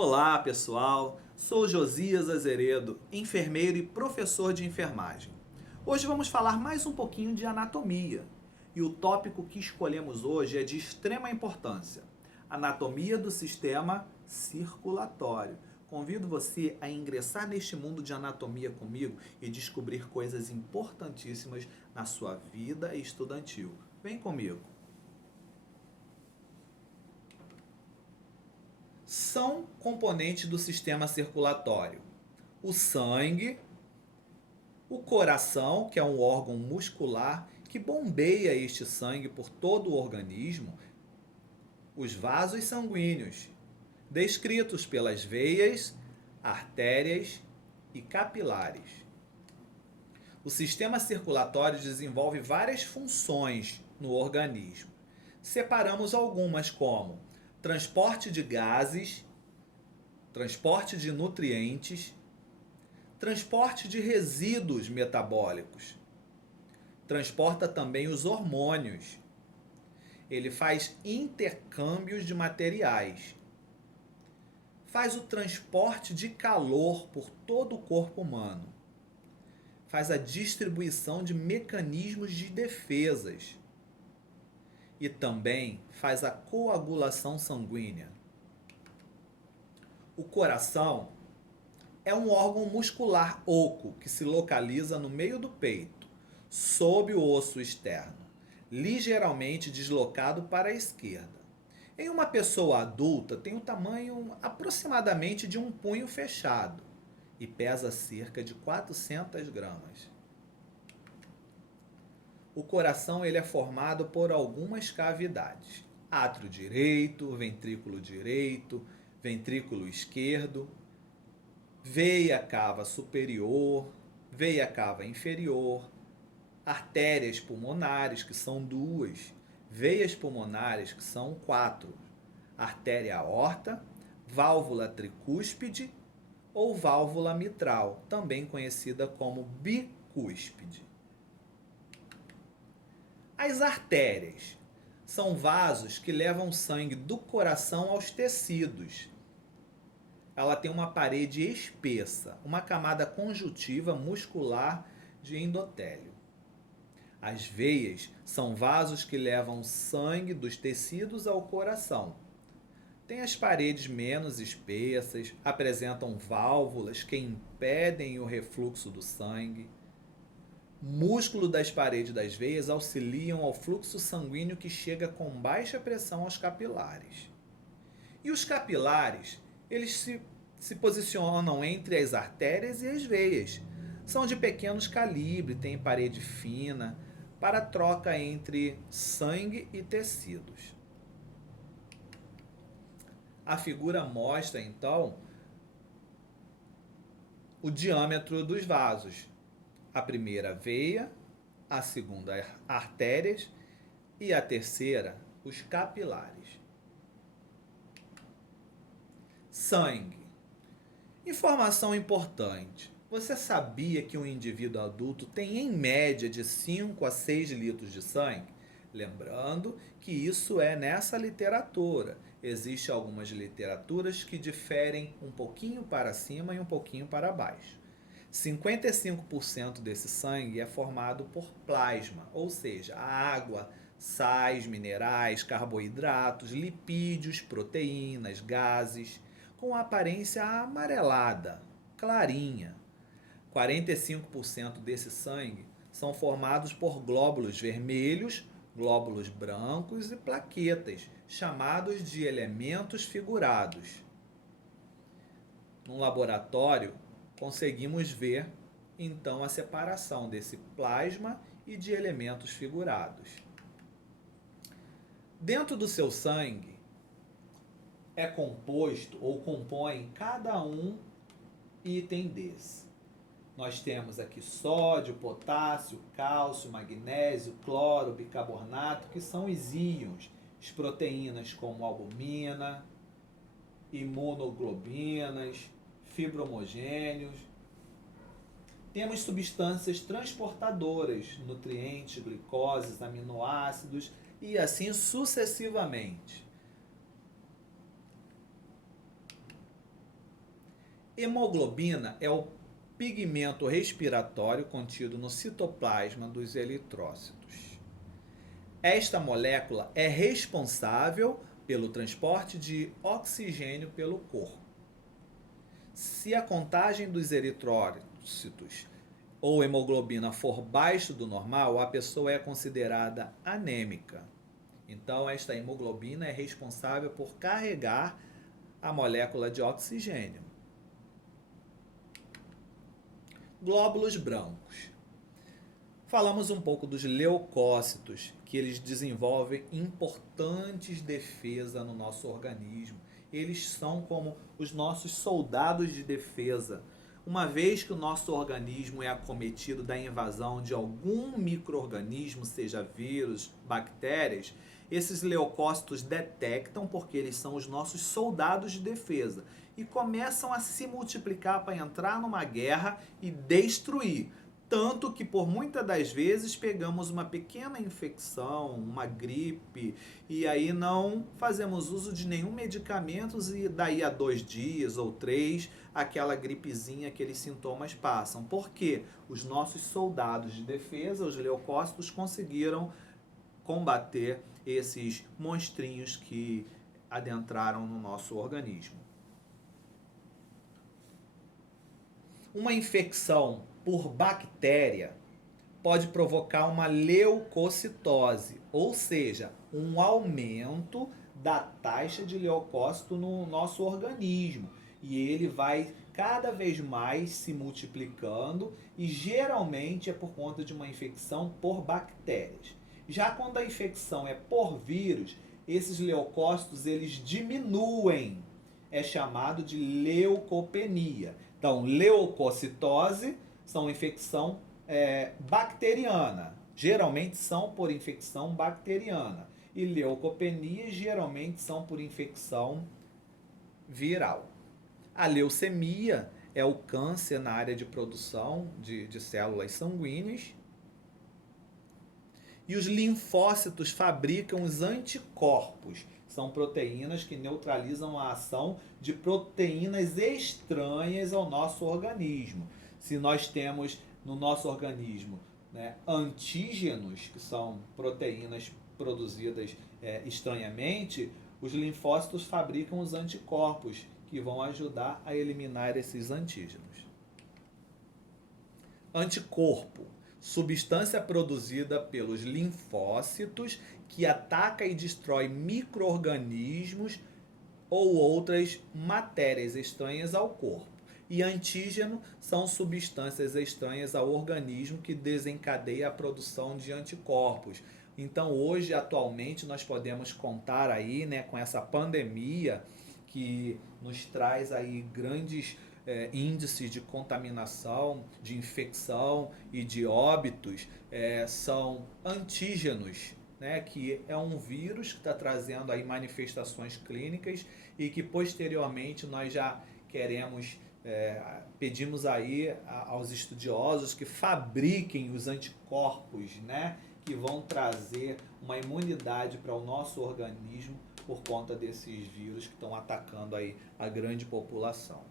Olá, pessoal. Sou Josias Azeredo, enfermeiro e professor de enfermagem. Hoje vamos falar mais um pouquinho de anatomia. E o tópico que escolhemos hoje é de extrema importância: anatomia do sistema circulatório. Convido você a ingressar neste mundo de anatomia comigo e descobrir coisas importantíssimas na sua vida estudantil. Vem comigo. São componentes do sistema circulatório: o sangue, o coração, que é um órgão muscular que bombeia este sangue por todo o organismo, os vasos sanguíneos, descritos pelas veias, artérias e capilares. O sistema circulatório desenvolve várias funções no organismo. Separamos algumas como transporte de gases, transporte de nutrientes, transporte de resíduos metabólicos. Transporta também os hormônios. Ele faz intercâmbios de materiais. Faz o transporte de calor por todo o corpo humano. Faz a distribuição de mecanismos de defesas. E também faz a coagulação sanguínea. O coração é um órgão muscular oco que se localiza no meio do peito, sob o osso externo, ligeiramente deslocado para a esquerda. Em uma pessoa adulta, tem o tamanho aproximadamente de um punho fechado e pesa cerca de 400 gramas. O coração ele é formado por algumas cavidades: átrio direito, ventrículo esquerdo, veia cava superior, veia cava inferior, artérias pulmonares, que são 2, veias pulmonares, que são 4, artéria aorta, válvula tricúspide ou válvula mitral, também conhecida como bicúspide. As artérias são vasos que levam sangue do coração aos tecidos. Ela tem uma parede espessa, uma camada conjuntiva muscular de endotélio. As veias são vasos que levam sangue dos tecidos ao coração. Tem as paredes menos espessas, apresentam válvulas que impedem o refluxo do sangue. Músculo das paredes das veias auxiliam ao fluxo sanguíneo que chega com baixa pressão aos capilares. E os capilares, eles se posicionam entre as artérias e as veias. São de pequenos calibre, têm parede fina, para troca entre sangue e tecidos. A figura mostra, então, o diâmetro dos vasos. A primeira veia, a segunda artérias e a terceira os capilares. Sangue. Informação importante. Você sabia que um indivíduo adulto tem em média de 5 a 6 litros de sangue? Lembrando que isso é nessa literatura. Existem algumas literaturas que diferem um pouquinho para cima e um pouquinho para baixo. 55% desse sangue é formado por plasma, ou seja, a água, sais, minerais, carboidratos, lipídios, proteínas, gases, com aparência amarelada, clarinha. 45% desse sangue são formados por glóbulos vermelhos, glóbulos brancos e plaquetas, chamados de elementos figurados. Num laboratório, conseguimos ver então a separação desse plasma e de elementos figurados. Dentro do seu sangue é composto ou compõe cada um item desse. Nós temos aqui sódio, potássio, cálcio, magnésio, cloro, bicarbonato, que são os íons, as proteínas como albumina, imunoglobinas, fibrohomogêneos. Temos substâncias transportadoras, nutrientes, glicoses, aminoácidos e assim sucessivamente. Hemoglobina é o pigmento respiratório contido no citoplasma dos eritrócitos. Esta molécula é responsável pelo transporte de oxigênio pelo corpo. Se a contagem dos eritrócitos ou hemoglobina for baixo do normal, a pessoa é considerada anêmica. Então, esta hemoglobina é responsável por carregar a molécula de oxigênio. Glóbulos brancos. Falamos um pouco dos leucócitos, que eles desenvolvem importantes defesas no nosso organismo. Eles são como os nossos soldados de defesa. Uma vez que o nosso organismo é acometido da invasão de algum micro-organismo, seja vírus, bactérias, esses leucócitos detectam, porque eles são os nossos soldados de defesa, e começam a se multiplicar para entrar numa guerra e destruir. Tanto que por muitas das vezes pegamos uma pequena infecção, uma gripe, e aí não fazemos uso de nenhum medicamento e daí a 2 dias ou 3, aquela gripezinha, aqueles sintomas passam. Porque os nossos soldados de defesa, os leucócitos, conseguiram combater esses monstrinhos que adentraram no nosso organismo. Uma infecção por bactéria pode provocar uma leucocitose, ou seja, um aumento da taxa de leucócito no nosso organismo. E ele vai cada vez mais se multiplicando e geralmente é por conta de uma infecção por bactérias. Já quando a infecção é por vírus, esses leucócitos eles diminuem. É chamado de leucopenia. Então, leucocitose são infecção bacteriana. Geralmente são por infecção bacteriana. E leucopenia geralmente são por infecção viral. A leucemia é o câncer na área de produção de células sanguíneas. E os linfócitos fabricam os anticorpos. São proteínas que neutralizam a ação de proteínas estranhas ao nosso organismo. Se nós temos no nosso organismo, né, antígenos, que são proteínas produzidas estranhamente, os linfócitos fabricam os anticorpos, que vão ajudar a eliminar esses antígenos. Anticorpo, substância produzida pelos linfócitos que ataca e destrói micro-organismos ou outras matérias estranhas ao corpo. E antígeno são substâncias estranhas ao organismo que desencadeia a produção de anticorpos. Então, hoje, atualmente, nós podemos contar aí, né, com essa pandemia que nos traz aí grandes índices de contaminação, de infecção e de óbitos, são antígenos, né, que é um vírus que está trazendo aí manifestações clínicas e que posteriormente nós já queremos, pedimos aí aos estudiosos que fabriquem os anticorpos, né, que vão trazer uma imunidade para o nosso organismo por conta desses vírus que estão atacando aí a grande população.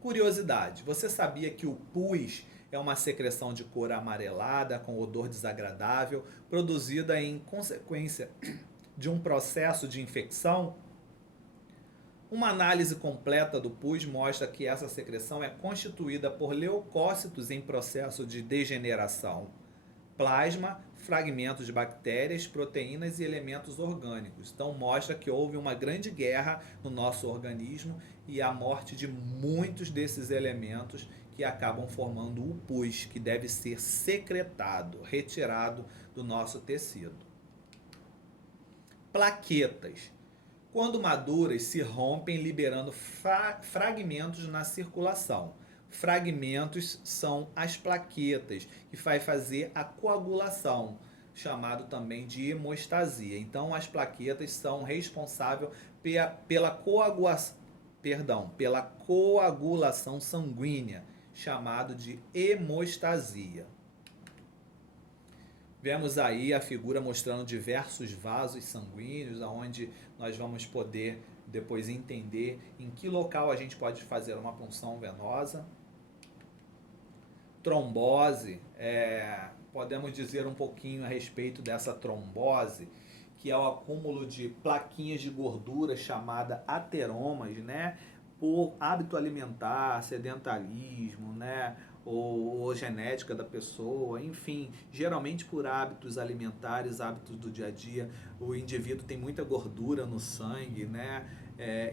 Curiosidade, você sabia que o pus é uma secreção de cor amarelada com odor desagradável, produzida em consequência de um processo de infecção? Uma análise completa do pus mostra que essa secreção é constituída por leucócitos em processo de degeneração, plasma, fragmentos de bactérias, proteínas e elementos orgânicos. Então mostra que houve uma grande guerra no nosso organismo e a morte de muitos desses elementos que acabam formando o pus, que deve ser secretado, retirado do nosso tecido. Plaquetas. Quando maduras, se rompem liberando fragmentos na circulação. Fragmentos são as plaquetas, que vai fazer a coagulação, chamado também de hemostasia. Então, as plaquetas são responsáveis pela coagulação sanguínea, chamado de hemostasia. Vemos aí a figura mostrando diversos vasos sanguíneos, onde nós vamos poder depois entender em que local a gente pode fazer uma punção venosa. Trombose, podemos dizer um pouquinho a respeito dessa trombose, que é o acúmulo de plaquinhas de gordura chamada ateromas, né? Por hábito alimentar, sedentarismo, né? Ou genética da pessoa, enfim, geralmente por hábitos alimentares, hábitos do dia a dia, o indivíduo tem muita gordura no sangue, né?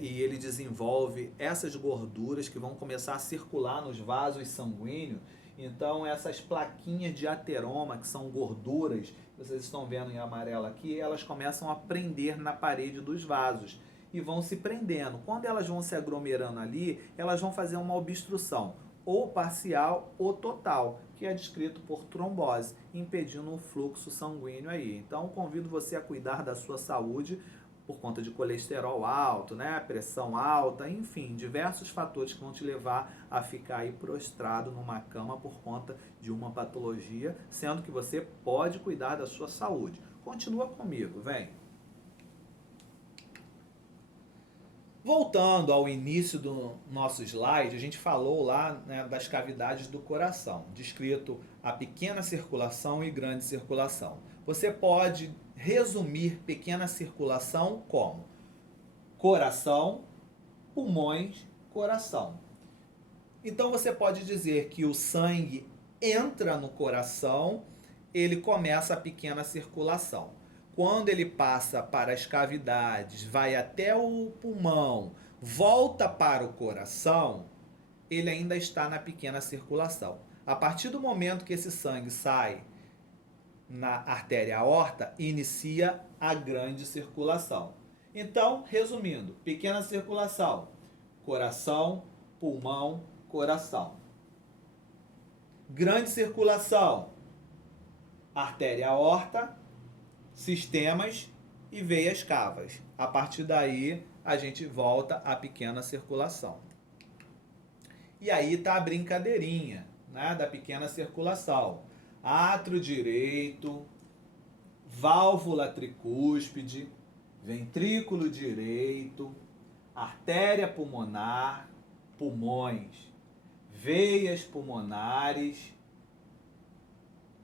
E ele desenvolve essas gorduras que vão começar a circular nos vasos sanguíneos. Então essas plaquinhas de ateroma, que são gorduras, vocês estão vendo em amarelo aqui, elas começam a prender na parede dos vasos e vão se prendendo. Quando elas vão se aglomerando ali, elas vão fazer uma obstrução, ou parcial ou total, que é descrito por trombose, impedindo o fluxo sanguíneo aí. Então convido você a cuidar da sua saúde por conta de colesterol alto, né, pressão alta, enfim, diversos fatores que vão te levar a ficar aí prostrado numa cama por conta de uma patologia, sendo que você pode cuidar da sua saúde. Continua comigo, vem. Voltando ao início do nosso slide, a gente falou lá, né, das cavidades do coração, descrito a pequena circulação e grande circulação. Você pode resumir pequena circulação como coração, pulmões, coração. Então você pode dizer que o sangue entra no coração, ele começa a pequena circulação. Quando ele passa para as cavidades, vai até o pulmão, volta para o coração, ele ainda está na pequena circulação. A partir do momento que esse sangue sai na artéria aorta, inicia a grande circulação. Então, resumindo, pequena circulação, coração, pulmão, coração. Grande circulação, artéria aorta, sistemas e veias cavas. A partir daí, a gente volta à pequena circulação. E aí está a brincadeirinha, né, da pequena circulação. Átrio direito, válvula tricúspide, ventrículo direito, artéria pulmonar, pulmões, veias pulmonares,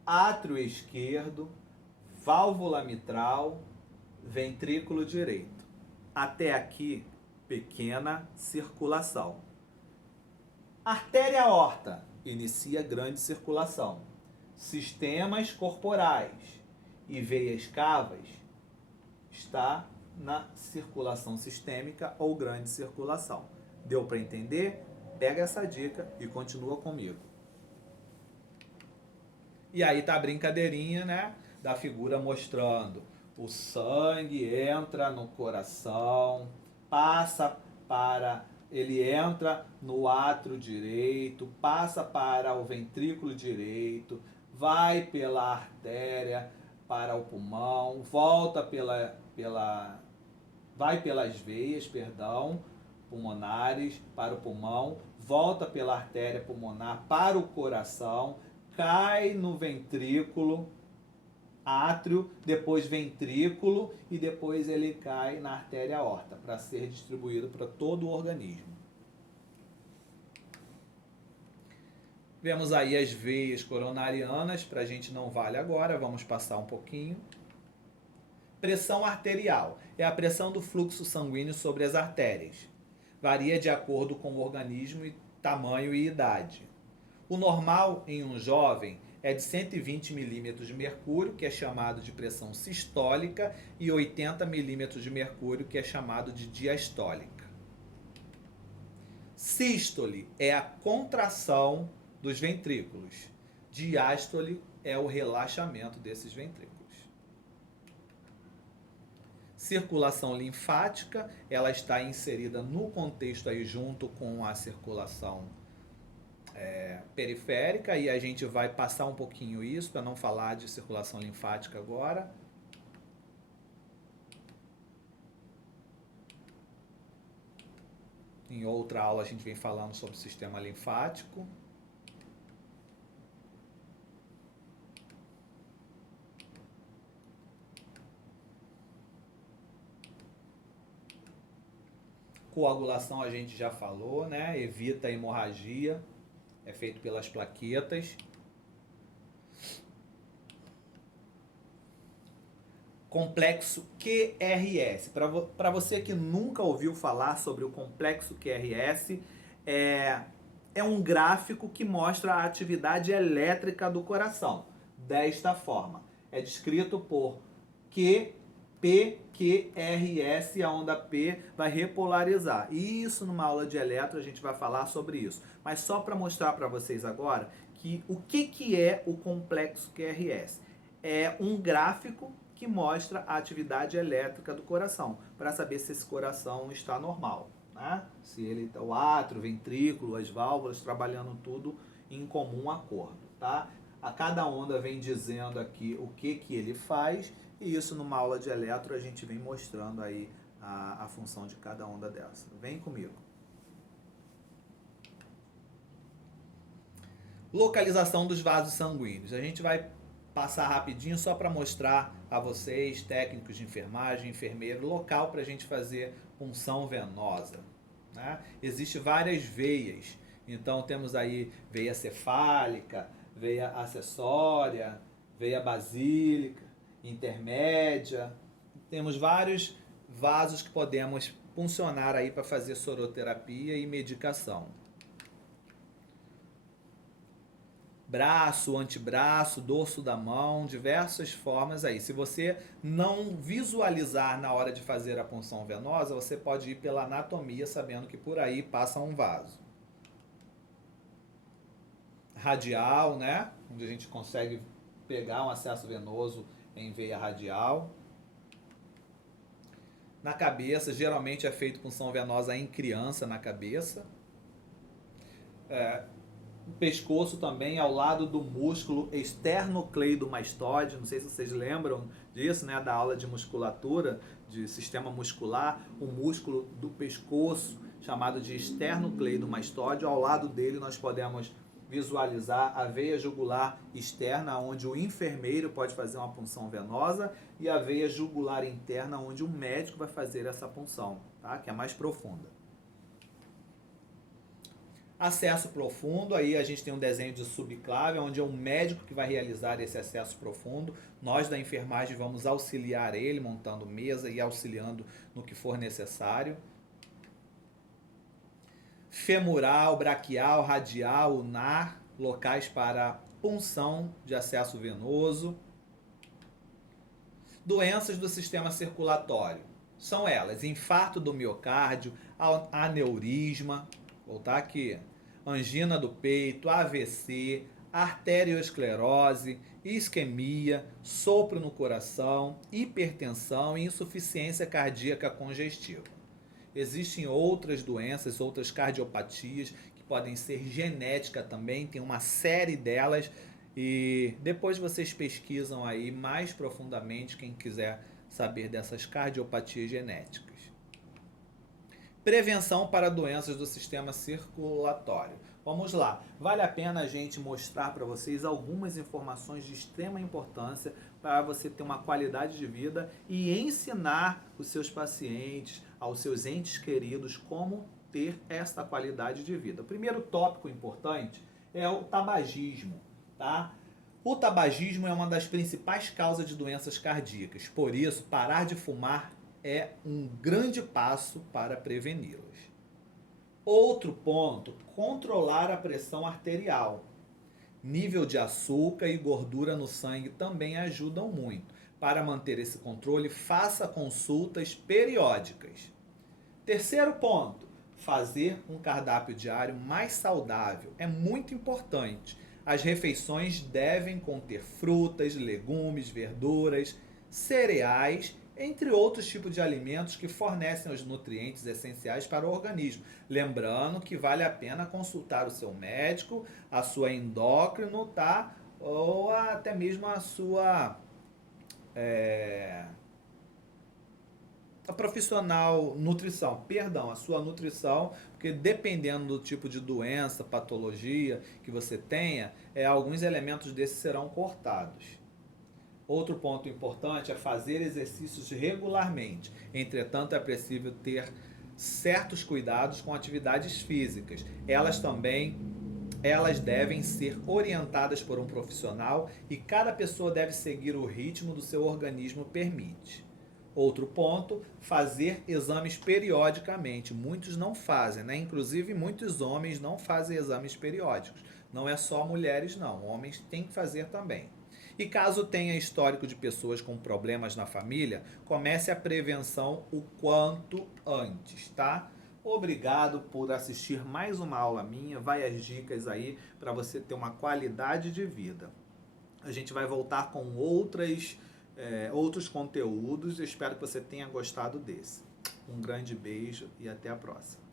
átrio esquerdo, válvula mitral, ventrículo direito. Até aqui, pequena circulação. Artéria aorta, inicia grande circulação. Sistemas corporais e veias cavas está na circulação sistêmica ou grande circulação. Deu para entender? Pega essa dica e continua comigo. E aí tá a brincadeirinha, né, da figura mostrando o sangue entra no coração, passa para... ele entra no átrio direito, passa para o ventrículo direito, vai pela artéria para o pulmão, volta vai pelas veias, pulmonares para o pulmão, volta pela artéria pulmonar para o coração, cai no ventrículo, átrio, depois ventrículo e depois ele cai na artéria aorta para ser distribuído para todo o organismo. Vemos aí as veias coronarianas, para a gente não vale agora, vamos passar um pouquinho. Pressão arterial é a pressão do fluxo sanguíneo sobre as artérias. Varia de acordo com o organismo, tamanho e idade. O normal em um jovem é de 120 milímetros de mercúrio, que é chamado de pressão sistólica, e 80 milímetros de mercúrio, que é chamado de diastólica. Sístole é a contração dos ventrículos. Diástole é o relaxamento desses ventrículos. Circulação linfática, ela está inserida no contexto aí junto com a circulação periférica, e a gente vai passar um pouquinho isso para não falar de circulação linfática agora. Em outra aula a gente vem falando sobre o sistema linfático. Coagulação a gente já falou, né? Evita a hemorragia, é feito pelas plaquetas. Complexo QRS. Para você que nunca ouviu falar sobre o complexo QRS, é um gráfico que mostra a atividade elétrica do coração. Desta forma, é descrito por Q, P, QRS, a onda P vai repolarizar. Isso numa aula de eletro a gente vai falar sobre isso. Mas só para mostrar para vocês agora o que é o complexo QRS. É um gráfico que mostra a atividade elétrica do coração, para saber se esse coração está normal, né? Se ele está o átrio, o ventrículo, as válvulas trabalhando tudo em comum acordo, tá? A cada onda vem dizendo aqui o que ele faz, e isso numa aula de eletro a gente vem mostrando aí a função de cada onda dessa. Vem comigo. Localização dos vasos sanguíneos. A gente vai passar rapidinho só para mostrar a vocês, técnicos de enfermagem, enfermeiro, local para a gente fazer punção venosa, né? Existem várias veias, então temos aí veia cefálica, veia acessória, veia basílica, intermédia. Temos vários vasos que podemos puncionar aí para fazer soroterapia e medicação. Braço, antebraço, dorso da mão, diversas formas aí. Se você não visualizar na hora de fazer a punção venosa, você pode ir pela anatomia, sabendo que por aí passa um vaso. Radial, né? Onde a gente consegue pegar um acesso venoso em veia radial. Na cabeça, geralmente é feito punção venosa em criança na cabeça. O pescoço também, ao lado do músculo esternocleidomastoide, não sei se vocês lembram disso, né, da aula de musculatura, de sistema muscular, o músculo do pescoço, chamado de esternocleidomastoide, ao lado dele nós podemos visualizar a veia jugular externa, onde o enfermeiro pode fazer uma punção venosa, e a veia jugular interna, onde o médico vai fazer essa punção, tá, que é mais profunda. Acesso profundo, aí a gente tem um desenho de subclave, onde é o médico que vai realizar esse acesso profundo. Nós da enfermagem vamos auxiliar ele, montando mesa e auxiliando no que for necessário. Femoral, braquial, radial, ulnar, locais para punção de acesso venoso. Doenças do sistema circulatório. São elas: infarto do miocárdio, aneurisma, voltar aqui, angina do peito, AVC, arteriosclerose, isquemia, sopro no coração, hipertensão e insuficiência cardíaca congestiva. Existem outras doenças, outras cardiopatias que podem ser genéticas também, tem uma série delas, e depois vocês pesquisam aí mais profundamente quem quiser saber dessas cardiopatias genéticas. Prevenção para doenças do sistema circulatório. Vamos lá, vale a pena a gente mostrar para vocês algumas informações de extrema importância para você ter uma qualidade de vida e ensinar os seus pacientes, aos seus entes queridos, como ter esta qualidade de vida. O primeiro tópico importante é o tabagismo, tá? O tabagismo é uma das principais causas de doenças cardíacas, por isso parar de fumar é um grande passo para preveni-las. Outro ponto, controlar a pressão arterial. Nível de açúcar e gordura no sangue também ajudam muito. Para manter esse controle, faça consultas periódicas. Terceiro ponto, fazer um cardápio diário mais saudável. É muito importante. As refeições devem conter frutas, legumes, verduras, cereais, entre outros tipos de alimentos que fornecem os nutrientes essenciais para o organismo. Lembrando que vale a pena consultar o seu médico, a sua endócrino, tá? Ou até mesmo a sua a profissional nutrição, a sua nutrição, porque dependendo do tipo de doença, patologia que você tenha, alguns elementos desses serão cortados. Outro ponto importante é fazer exercícios regularmente. Entretanto, é preciso ter certos cuidados com atividades físicas. Elas devem ser orientadas por um profissional e cada pessoa deve seguir o ritmo do seu organismo permite. Outro ponto, fazer exames periodicamente. Muitos não fazem, né? Inclusive muitos homens não fazem exames periódicos. Não é só mulheres, não. Homens têm que fazer também. E caso tenha histórico de pessoas com problemas na família, comece a prevenção o quanto antes, tá? Obrigado por assistir mais uma aula minha. Vai as dicas aí para você ter uma qualidade de vida. A gente vai voltar com outros conteúdos. Eu espero que você tenha gostado desse. Um grande beijo e até a próxima.